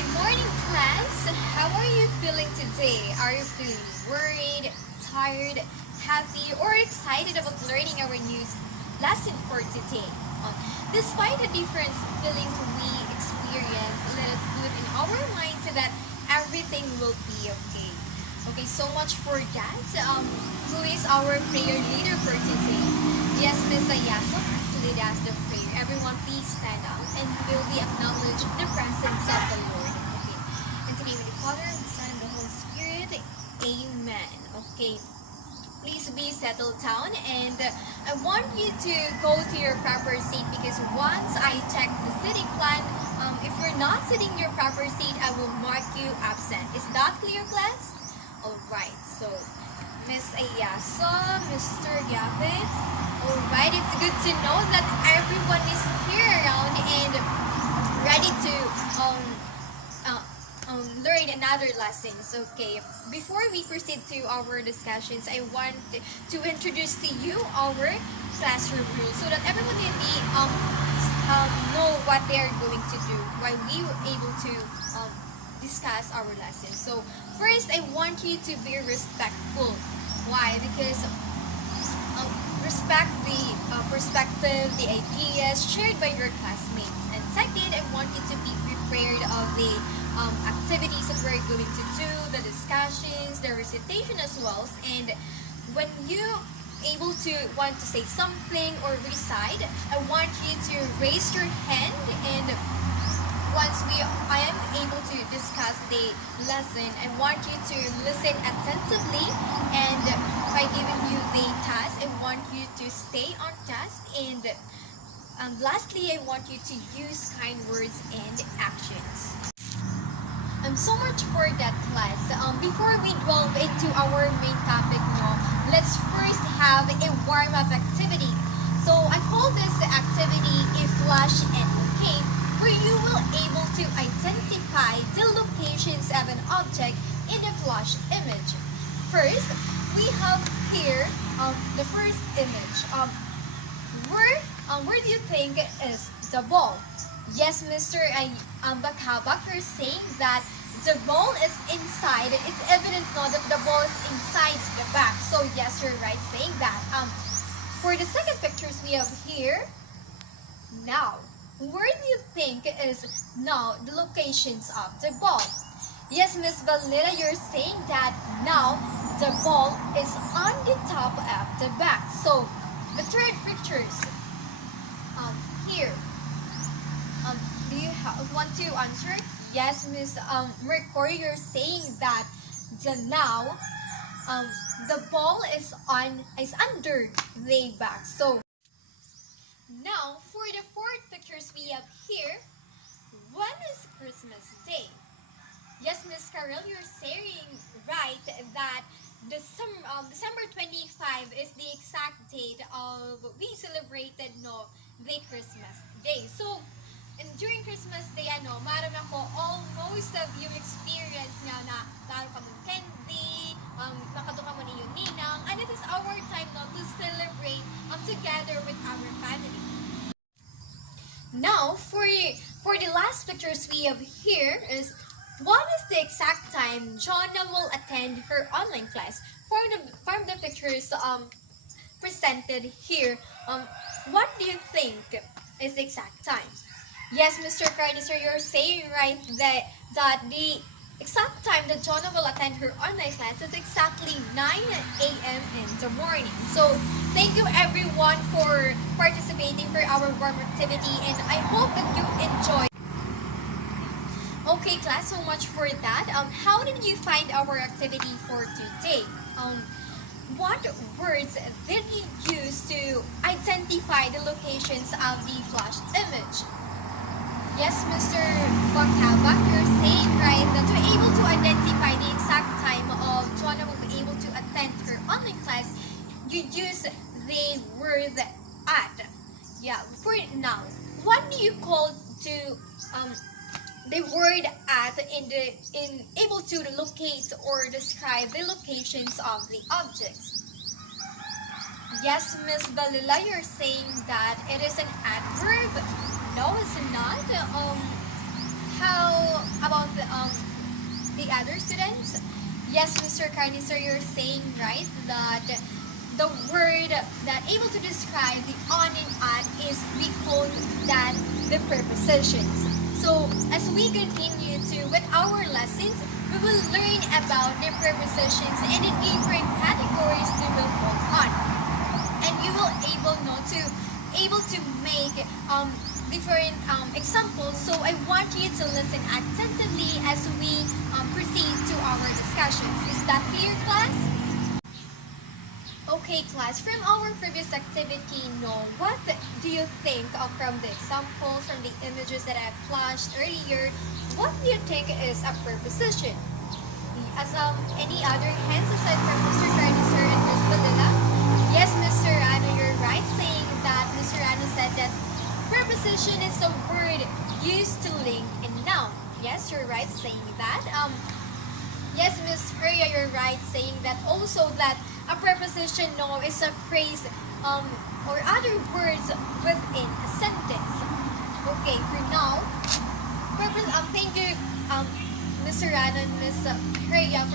Good morning, class. How are you feeling today? Are you feeling worried, tired, happy, or excited about learning our new lesson for today? Despite the different feelings we experience, let us put in our minds that everything will be okay. Okay, so much for that. Who is our prayer leader for today? Yes, Miss Ayaso has lead us the prayer. Everyone, please stand up and we will be acknowledge the presence of the Lord. Okay. In the name of the Father, and the Son, and the Holy Spirit. Amen. Okay. Please be settled down, and I want you to go to your proper seat because once I check the sitting plan, if you're not sitting in your proper seat, I will mark you absent. Is that clear, class? Alright, so Miss Ayasa, Mr. Gavin. Alright, it's good to know that everyone is here around and ready to learn another lessons. Okay, before we proceed to our discussions, I want to introduce to you our classroom rules so that everyone will be know what they are going to do while we were able to discuss our lessons. So first, I want you to be respectful. Why? Because respect the perspective, the ideas shared by your classmates. And second, I want you to be prepared of the activities that we're going to do, the discussions, the recitation as well. And when you able to want to say something or recite, I want you to raise your hand, and once I am able to discuss the lesson, I want you to listen attentively, and by giving you the task, I want you to stay on task, and lastly, I want you to use kind words and actions. So much for that, class. Before we delve into our main topic now, let's first have a warm-up activity. So I call this activity a flash and locate, where you will able to identify the locations of an object in a flash image. First, we have here the first image. Where do you think is the ball? Yes, Mr. Bakhabak, you're saying that the ball is inside. It's evident now that the ball is inside the back. So yes, you're right saying that. For the second pictures we have here, now, where do you think is now the locations of the ball? Yes, Miss Valera, you're saying that now the ball is on the top of the back. So the third pictures here. Do you want to answer? Yes, Miss Mercury, you're saying that now the ball is under the back. So now for the fourth pictures we have here, when is Christmas Day? Yes, Miss Carol, you're saying right that December 25 is the exact date of we celebrated the Christmas Day. So and during Christmas Day, maram ako, almost of you experience na taro ka mong candy, makaduka mo ni yung ninang, and it is our time now to celebrate together with our family. Now, for the last pictures we have here is, what is the exact time Jonna will attend her online class? From the pictures presented here, what do you think is the exact time? Yes, Mr. Curtis, sir, you're saying right that the exact time that Jonna will attend her online class is exactly 9 a.m. in the morning. So, thank you everyone for participating for our warm activity, and I hope that you enjoy. Okay, class, so much for that. How did you find our activity for today? What words did you use to identify the locations of the flash image? Yes, Mr. Bakhabak, you're saying right that to be able to identify the exact time of Jonna will be able to attend her online class, you use the word at. Yeah, for now, what do you call to the word at in able to locate or describe the locations of the objects? Yes, Miss Balila, you're saying that it is an adverb. No, it's not. how about the other students? Yes, Mr. Carney, sir, you're saying right that the word that able to describe the on and at is we call that the prepositions. So as we continue to with our lessons, we will learn about the prepositions and the different categories they will fall on, and you will able to make different examples. So I want you to listen attentively as we proceed to our discussions. Is that clear, class? Okay, class, from our previous activity, what do you think from the examples, from the images that I flashed earlier, what do you think is a preposition? As any other hands aside from Mr. Carney, sir, and Ms. Balila? Yes, Mr. Rano, you're right, saying that Mr. Rano said that preposition is a word used to link a noun. Yes, you're right saying that. Yes, Miss Rhea, you're right saying that also that a preposition is a phrase or other words within a sentence. Okay, for now, thank you, Mr. Rana and Miss Rhea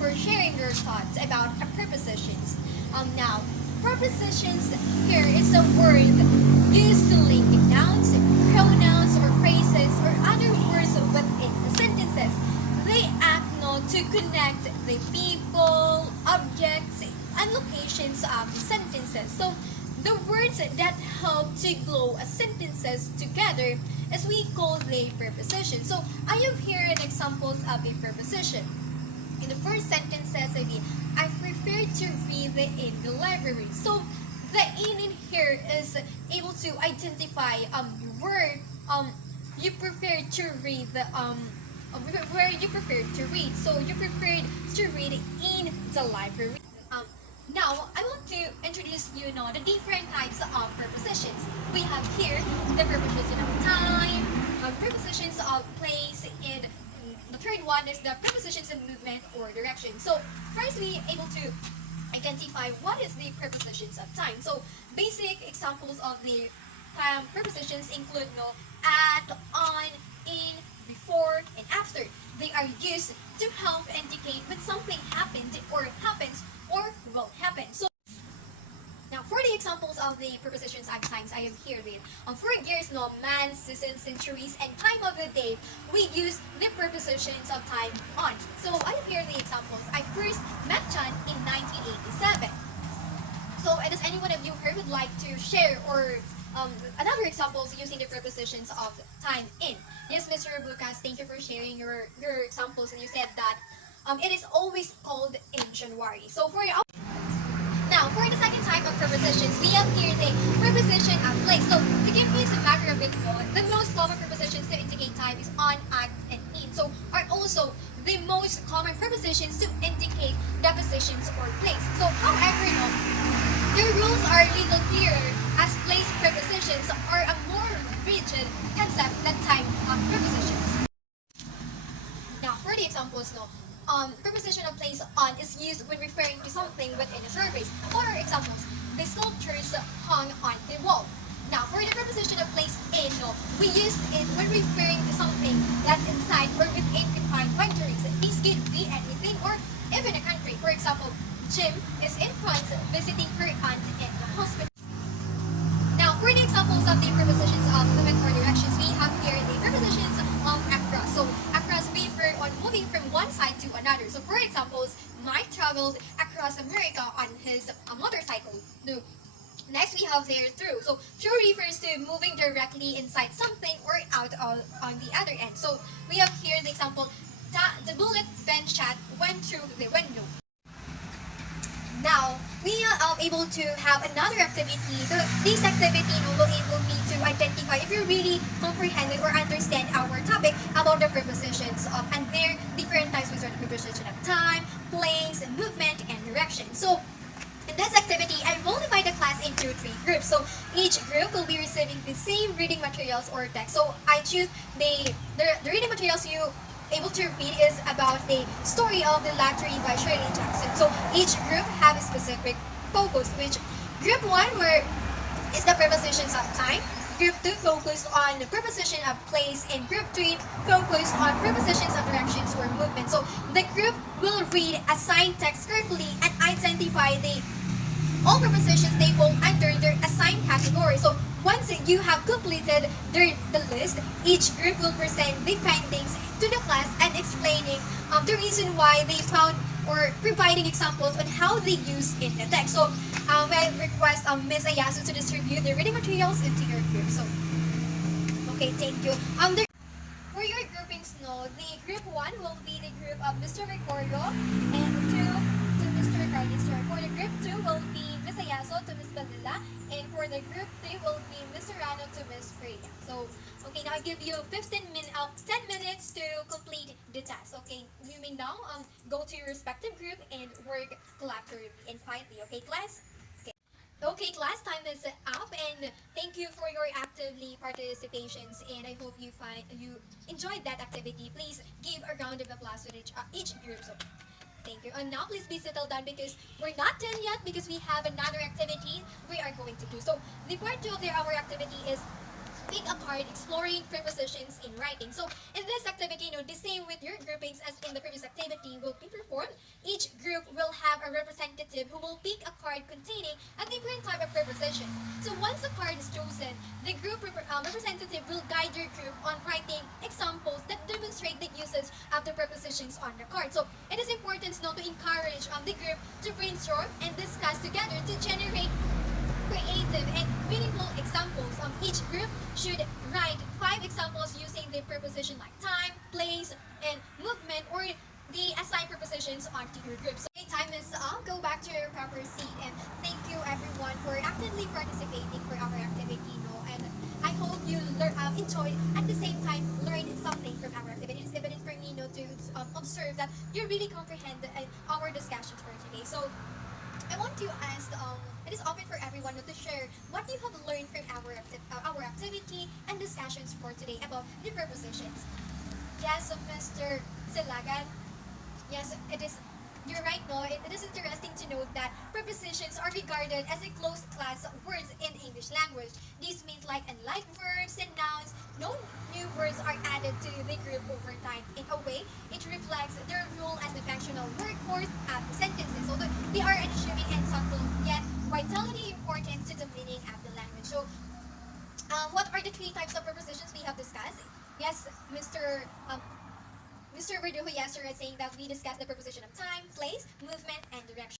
for sharing your thoughts about prepositions. Now, prepositions here is a word used to link nouns, pronouns, or phrases, or other words within the sentences. They act to connect the people, objects, and locations of the sentences. So, the words that help to glue sentences together is we call the preposition. So, I have here examples of a preposition. In the first sentence says, I prefer to read in the library. So, the in here is able to identify where you prefer to read where you prefer to read. So you preferred to read in the library. Now, I want to introduce you the different types of prepositions. We have here the preposition of time, prepositions of place, and the third one is the prepositions of movement or direction. So first we able to identify what is the prepositions of time. So basic examples of the prepositions include at, on, in, before, and after. They are used to help indicate when something happened or happens or will happen. So now for the examples of the prepositions at times, I have here for years, months, seasons, centuries, and time of the day, we use the prepositions of time on. So I have here the examples. I first met John in 1987. So does anyone of you here would like to share or another examples using the prepositions of time in? Yes, Mr. Lucas, thank you for sharing your examples, and you said that it is always called in January. So now, for the second type of prepositions, we have here the preposition of place. So to give you some background of it, the most common prepositions to indicate time is on, at, and in. So are also the most common prepositions to indicate the positions or place. So however, the rules are a little clearer as place prepositions are a more rigid concept than time prepositions. Now, for the examples, preposition of place on is used when referring to something within a surface. For examples, the sculptures hung on the wall. Now, for the preposition of place in, we use it when referring to something that's inside or within confined boundaries. This could be anything or even a country. For example, Jim is in France visiting her aunt in the hospital. Now, for the examples of the prepositions of movement or directions, we have here the prepositions of across. So, across we refer on moving from one side to another. So, for examples, Mike traveled across America on his motorcycle. Next, we have there through. So, through refers to moving directly inside something or out on the other end. So, we have here the example, the bullet Ben shot went through the window. Now, we are able to have another activity. This activity will enable me to identify if you really comprehended or understand our topic about the prepositions of and their different types of preposition of time, place, movement, and direction. So, in this activity, I will divide the class into 3 groups. So, each group will be receiving the same reading materials or text. So, I choose the reading materials you able to read is about the story of the lottery by Shirley Jackson. So each group have a specific focus, which group 1 is the prepositions of time, Group 2 focused on the preposition of place, and Group 3 focused on prepositions of directions or movement. So the group will read assigned text carefully and identify the all prepositions they fall under their assigned category. So once you have completed the list, each group will present the findings to the class and explaining the reason why they found or providing examples on how they use in the text. So I request Ms. Ayasu to distribute the reading materials into your group. So, okay, thank you. For your groupings, no, the group 1 will be the group of Mr. Ricordo and 2 to Mr. Carlister. For the group 2 will be Ms. Ayaso to Ms. Balila, and for the group 3 will be Mr. Rano to Ms. Freya. So, okay, now I give you 10 minutes to complete the task. Okay, you may now go to your respective group and work collaboratively and quietly. Okay, class? Okay, class time is up, and thank you for your actively participations, and I hope you enjoyed that activity. Please give a round of applause to each group. So, thank you. And now please be settled down because we're not done yet because we have another activity we are going to do. So the part 2 of our activity is pick a card exploring prepositions in writing. So in this activity, the same with your groupings as in the previous activity will be performed. Each group will have a representative who will pick a card containing a different type of preposition. So once the card is chosen, the group representative will guide your group on writing examples that demonstrate the usage of the prepositions on the card. So it is important now to encourage the group to brainstorm and discuss together to generate creative and meaningful examples. Each group should write 5 examples using the preposition like time, place, and movement, or the assigned prepositions onto your group. So time is up. Go back to your proper seat, and thank you everyone for actively participating for our activity. And I hope you enjoyed at the same time learned something from our activity. It's evident for me to observe that you really comprehend our discussions for today. So I want to ask, it is open for everyone to share what you have learned from our activity and discussions for today about the prepositions. Yes, Mr. Silagan. Yes, it is. You're right, no? It is interesting to note that prepositions are regarded as a closed class of words in English language. This means like unlike verbs and nouns, no new words are added to the group over time. In a way, it reflects their role as the functional workhorse of the sentences. Although they are unassuming and subtle, yet vitality importance to the meaning of the language. So, what are the 3 types of prepositions we have discussed? Yes, Mr. Verdugo yesterday saying that we discussed the preposition of time, place, movement, and direction.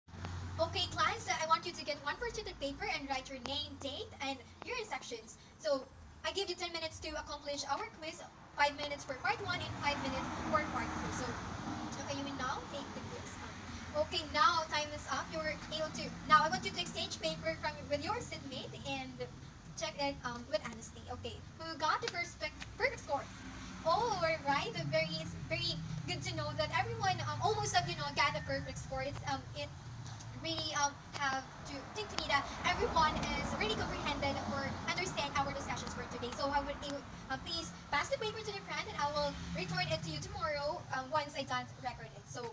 Okay, class, I want you to get one printed paper and write your name, date, and your sections. So, I give you 10 minutes to accomplish our quiz, 5 minutes for part 1 and 5 minutes for part 2. So, okay, you will now take the quiz. Okay, now time is up. You're able to. Now, I want you to exchange paper with your seatmate and check it with honesty. Okay, who got the perfect score? Oh, right. It's very good to know that everyone almost got a perfect score. It really have to think to me that everyone is really comprehended or understand our discussions for today. So I would please pass the paper to the friend, and I will return it to you tomorrow once I done record it. So